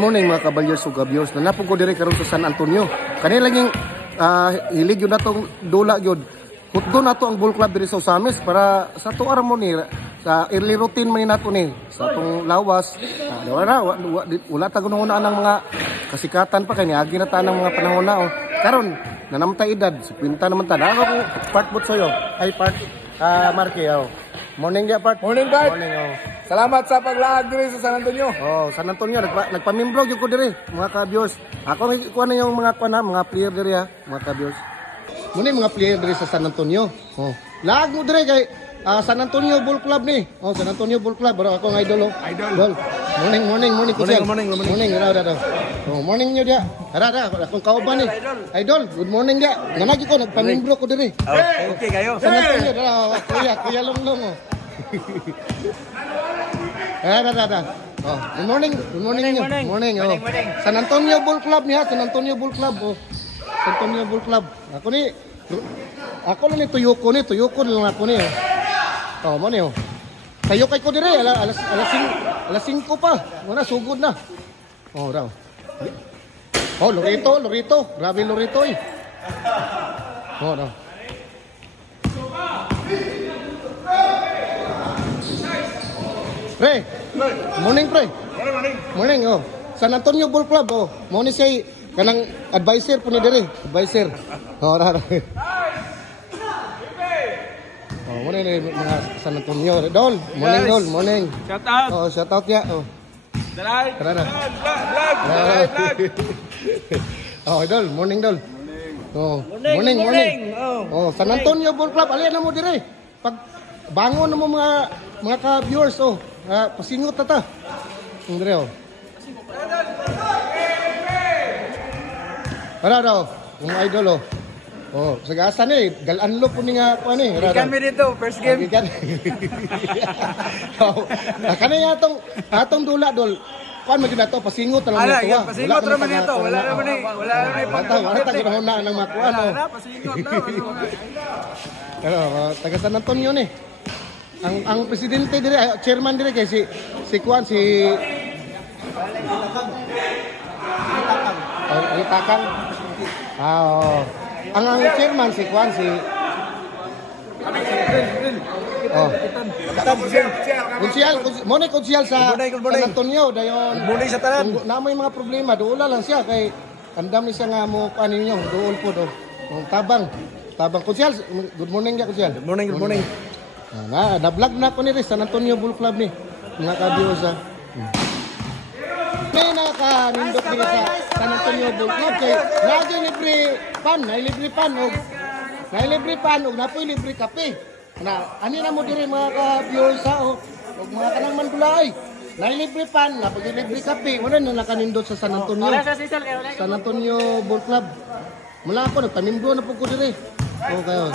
morning mga kabalyers ug gabyos. Nanapon ko diri karon sa San Antonio. Kani laging hilig yun natong dula yun. Hutdo nato ang ball club diri sa Usamis para sa tuwa mo ni sa early routine man nato ni sa atong lawas. Wala ta gununa ang mga kasikatan pa kay niagi na ta ng mga panahon na. Karon nanamtay edad, 50 naman ta. Ako part bot sayo. Ay part Marky. Morning dia part. Morning part. Morning. Salamat sa paglaag diri sa San Antonio. San Antonio nagpamimbro gyud ko diri mga ka-viewers. Ako kuha na yung mga mga player diri mga ka-viewers. Muna yung mga player diri sa San Antonio. Laag mo diri kay San Antonio Ball Club ni. San Antonio Ball Club bro ako nga idol. Idol. Morning ko siya. Morning. Morning nyo dia. Ara akong kauban ni. Idol, good morning dia. Nanagi ko nagpamimbro ko diri. Okay kayo. San Antonio kuya longlong. Good morning. Morning. San Antonio Ball Club niya, San Antonio Ball Club. San Antonio Ball Club. Ako lang ni tuyoko lang ako ni. Mo ni. Tayo kay ko dire alas 5 pa. Wala sugod na. Raw. Lorito. Grabe Lorito eh. Raw. Pre. Morning. Morning. San Antonio Ball Club. Mo ni say kanang advisor po ni diri. Advisor. Ra. Muna mga San Antonio. Dol. Morning. Shout out. Shout out ya. Vlog. Dol. Morning. Morning. San Antonio Ball Club. Ali na mo dire. Pag bangon na mo mga ka-viewers. Pasingot na ta. Dire. Para daw. Mga idol sagasa ni galanlo po ni nga ko ni. Ikan mi dito first game. Kanay atong dula dol. Kuan mo gyud ato pasingot na lang to. Pasingot ra man ito. Wala naman pagkakita nang makuha no. Pasingot Pero taga San Antonio ni. Ang presidente dire, chairman dire kay si Kuan si Takang. Ang chairman si Kuan si konsyal sa San Antonio dayon. Bunay sa tanan. Namoy mga problema, duula lang siya kay andam ni siya nga mo kan ninyo, duol po do. Tabang konsyal. Good morning ya konsyal. Good morning. Na-vlog na ko ni San Antonio Ball Club ni. Mga ka-viewers May naka-nindot dito sa San Antonio Ball Club kay lagi libre pan og napoy libre kape. Ani na mo diri mga ka-viewers og mga kanang mandulay. Libre pan, napoy libre kape. Wala na naka-nindot sa San Antonio. San Antonio Ball Club. Mula ako nagpamimbro na po ko diri. Kayo.